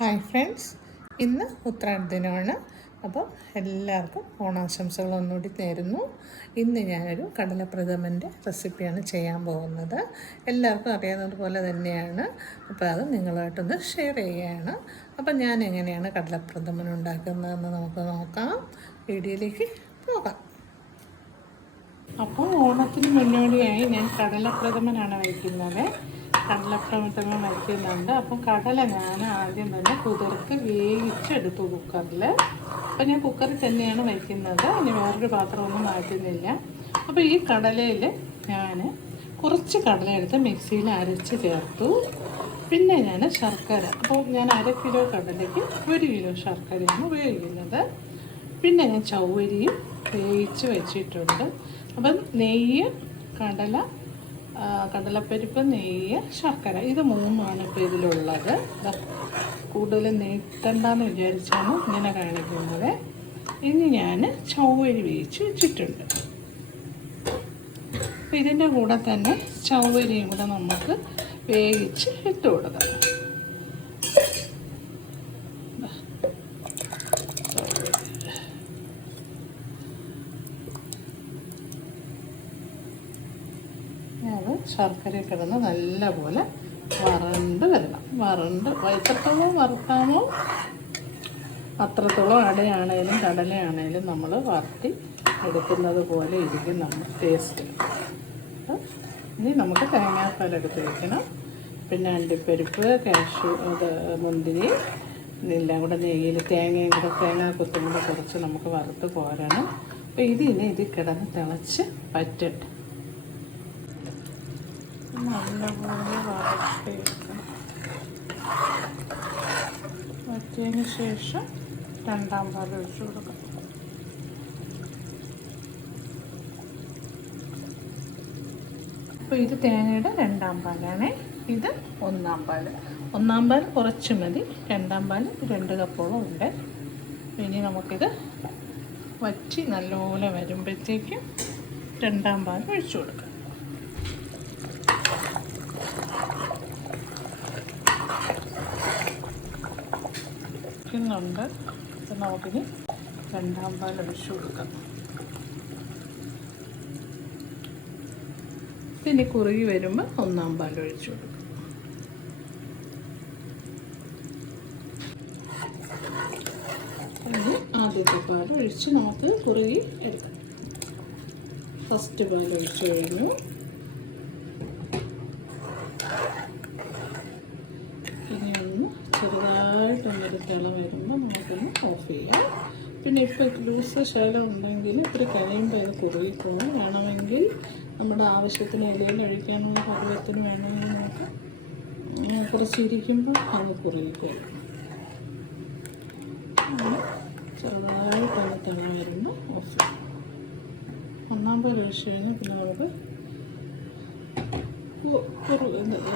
Hi friends, ഇന്ന് ഉത്രാട ദിനമാണ്. അപ്പോൾ എല്ലാവർക്കും ഓണാശംസകൾ ഒന്നുകൂടി നേരുന്നു. ഇന്ന് ഞാനൊരു കടലപ്രഥമൻ്റെ റെസിപ്പിയാണ് ചെയ്യാൻ പോകുന്നത്. എല്ലാവർക്കും അറിയാവുന്നതുപോലെ തന്നെയാണ്. അപ്പോൾ അത് നിങ്ങളുമായിട്ടൊന്ന് ഷെയർ ചെയ്യുകയാണ്. അപ്പം ഞാൻ എങ്ങനെയാണ് കടലപ്രഥമൻ ഉണ്ടാക്കുന്നതെന്ന് നമുക്ക് നോക്കാം. വീഡിയോയിലേക്ക് പോകാം. അപ്പോൾ ഓണത്തിന് മുന്നോടിയായി ഞാൻ കടലപ്രഥമനാണ് വയ്ക്കുന്നത്. കടലപ്രഥമൻ വയ്ക്കുന്നുണ്ട്. അപ്പം കടല ഞാൻ ആദ്യം തന്നെ കുതിർത്ത് വേവിച്ചെടുത്തു കുക്കറിൽ. അപ്പം ഞാൻ കുക്കറിൽ തന്നെയാണ് വയ്ക്കുന്നത്. ഇനി വേറൊരു പാത്രമൊന്നും മാറ്റുന്നില്ല. അപ്പോൾ ഈ കടലയിൽ ഞാൻ കുറച്ച് കടല എടുത്ത് മിക്സിയിൽ അരച്ച് ചേർത്തു. പിന്നെ ഞാൻ ശർക്കര, അപ്പോൾ ഞാൻ 1 കിലോ കടലയ്ക്ക് 1 കിലോ ശർക്കരയാണ് ഉപയോഗിക്കുന്നത്. പിന്നെ ഞാൻ ചവ്വരിയും വേവിച്ച് വെച്ചിട്ടുണ്ട്. അപ്പം നെയ്യ്, കടലപ്പരിപ്പ്, നെയ്യ്, ശർക്കര, ഇത് മൂന്നുമാണ് ഇപ്പോൾ ഇതിലുള്ളത്. കൂടുതൽ നീട്ടണ്ടെന്ന് വിചാരിച്ചാണ് ഇങ്ങനെ കാണിക്കുന്നത്. ഇനി ഞാൻ ചവ്വരി വേവിച്ച് വെച്ചിട്ടുണ്ട്. അപ്പോൾ ഇതിൻ്റെ കൂടെ തന്നെ ചവ്വരിയും കൂടെ നമുക്ക് വേവിച്ച് ഇട്ട് കൊടുക്കാം. അത് ശർക്കര കിടന്ന് നല്ലപോലെ വരണ്ട് വരണം. എത്രത്തോളം വറുക്കാമോ അത്രത്തോളം അടയാണേലും കടലയാണേലും നമ്മൾ വറുത്തി എടുക്കുന്നത് പോലെ ഇരിക്കും നമ്മൾ ടേസ്റ്റ്. ഇനി നമുക്ക് തേങ്ങാപ്പാൽ എടുത്ത് വയ്ക്കണം. പിന്നെ അണ്ടിപ്പരിപ്പ്, കാഷ്യൂ, മുന്തിരി എല്ലാം കൂടെ നെയ്യിൽ തേങ്ങാക്കൊത്തും കൂടെ കുറച്ച് നമുക്ക് വറുത്ത് പോരണം. അപ്പോൾ ഇതിൽ കിടന്ന് തിളച്ച് പറ്റട്ടെ. നല്ലപോലെ വറുത്തെടുക്കണം. വറ്റിയതിന് ശേഷം 2ാം പാൽ ഒഴിച്ചു കൊടുക്കണം. അപ്പോൾ ഇത് തേങ്ങയുടെ 2ാം പാലാണ്. ഇത് 1ാം പാൽ. 1ാം പാൽ കുറച്ച് മതി. 2ാം പാൽ 2 കപ്പോളം ഉണ്ട്. ഇനി നമുക്കിത് വറ്റി നല്ലപോലെ വരുമ്പോഴത്തേക്കും 2ാം പാൽ ഒഴിച്ചു കൊടുക്കാം. ണ്ട് നമുക്കിനി 2ാം പാൽ ഒഴിച്ചു കൊടുക്കാം. ഇനി കുറുകി വരുമ്പോൾ 1ാം പാൽ ഒഴിച്ചു കൊടുക്കാം. ഇനി ആദ്യത്തെ പാൽ ഒഴിച്ച് നമുക്ക് കുറുകി എടുക്കാം. ഫസ്റ്റ് പാൽ ഒഴിച്ചു കഴിഞ്ഞു. ഇനി ഒന്ന് ചെറുതായിട്ടൊന്നൊരു തിള വരുമ്പോൾ നമുക്കൊന്ന് ഓഫ് ചെയ്യാം. പിന്നെ ഇപ്പോൾ ലൂസ് ശകലം ഉണ്ടെങ്കിൽ ഇത്തിരി കഴിയുമ്പോൾ ഇത് കുറുകിപ്പോകും. വേണമെങ്കിൽ നമ്മുടെ ആവശ്യത്തിന് ഇലയിൽ ഒഴിക്കാനുള്ള പരുവത്തിന് വേണമെങ്കിൽ നമുക്ക് കുറച്ചിരിക്കുമ്പോൾ അത് കുറുകിപ്പോകും. ചെറുതായിട്ടൊന്ന് തിള വരുമ്പോൾ ഓഫ് ചെയ്യാം. 1ാം പാൽ ഒഴിച്ച് കഴിഞ്ഞാൽ പിന്നെ നമുക്ക്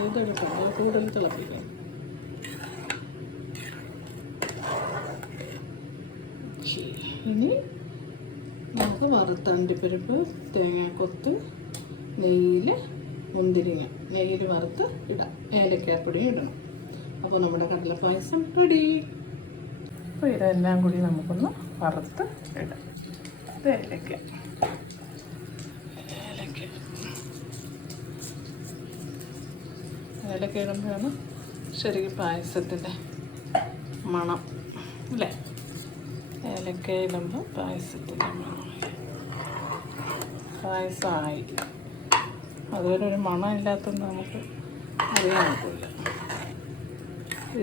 ഇതെടുക്കാം, കൂടുതൽ തിളപ്പിക്കാം. ഇനി നമുക്ക് വറുത്ത അണ്ടിപ്പരിപ്പ്, തേങ്ങാക്കൊത്ത്, മുന്തിരിങ്ങ നെയ്യിൽ വറുത്ത് ഇടാം. ഏലക്കാപ്പൊടിയും ഇടണം. അപ്പോൾ നമ്മുടെ കടലപ്പായസം റെഡി. അപ്പോൾ ഇതെല്ലാം കൂടി നമുക്കൊന്ന് വറുത്ത് ഇടാം. ഇത് ഏലക്ക ഇടുമ്പോഴാണ് ശരിക്കും പായസത്തിൻ്റെ മണം അല്ലേ? ഏലക്കയിടുമ്പോൾ പായസത്തിൻ്റെ മണം. പായസമായി. അതുപോലെ ഒരു മണം ഇല്ലാത്തതുകൊണ്ട് നമുക്ക് അറിയാൻ പറ്റില്ല.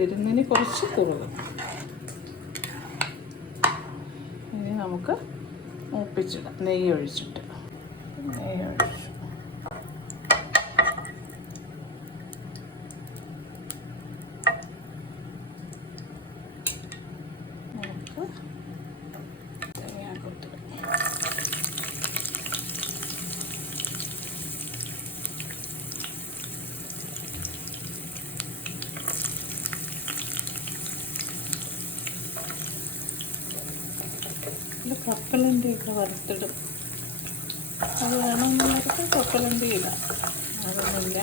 ഇരുന്നിന് കുറച്ച് കുറുകും. ഇനി നമുക്ക് മൂപ്പിച്ചിടാം. നെയ്യ് ഒഴിച്ചു കപ്പലണ്ടിയൊക്കെ വറുത്തിടും. അത് വേണമെന്നുള്ളവർക്ക് കപ്പലണ്ടി ഇടാം. അതൊന്നുമില്ല.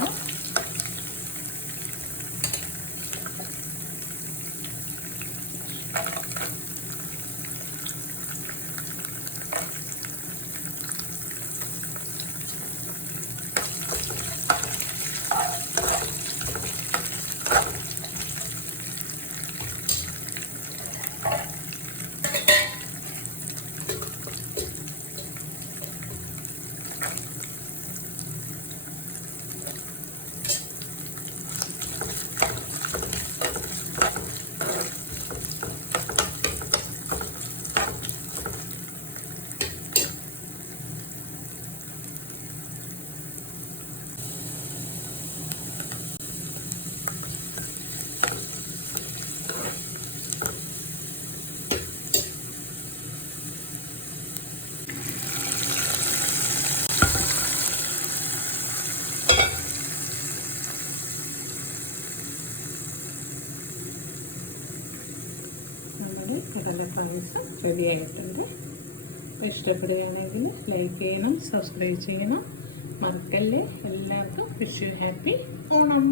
കടല പായസം റെഡി ആയിട്ടുണ്ട്. അപ്പോൾ ഇഷ്ടപ്പെടുകയാണെങ്കിൽ ലൈക്ക് ചെയ്യണം, സബ്സ്ക്രൈബ് ചെയ്യണം, മറക്കല്ലേ. എല്ലാവർക്കും വിഷ് യു ഹാപ്പി ഓണം.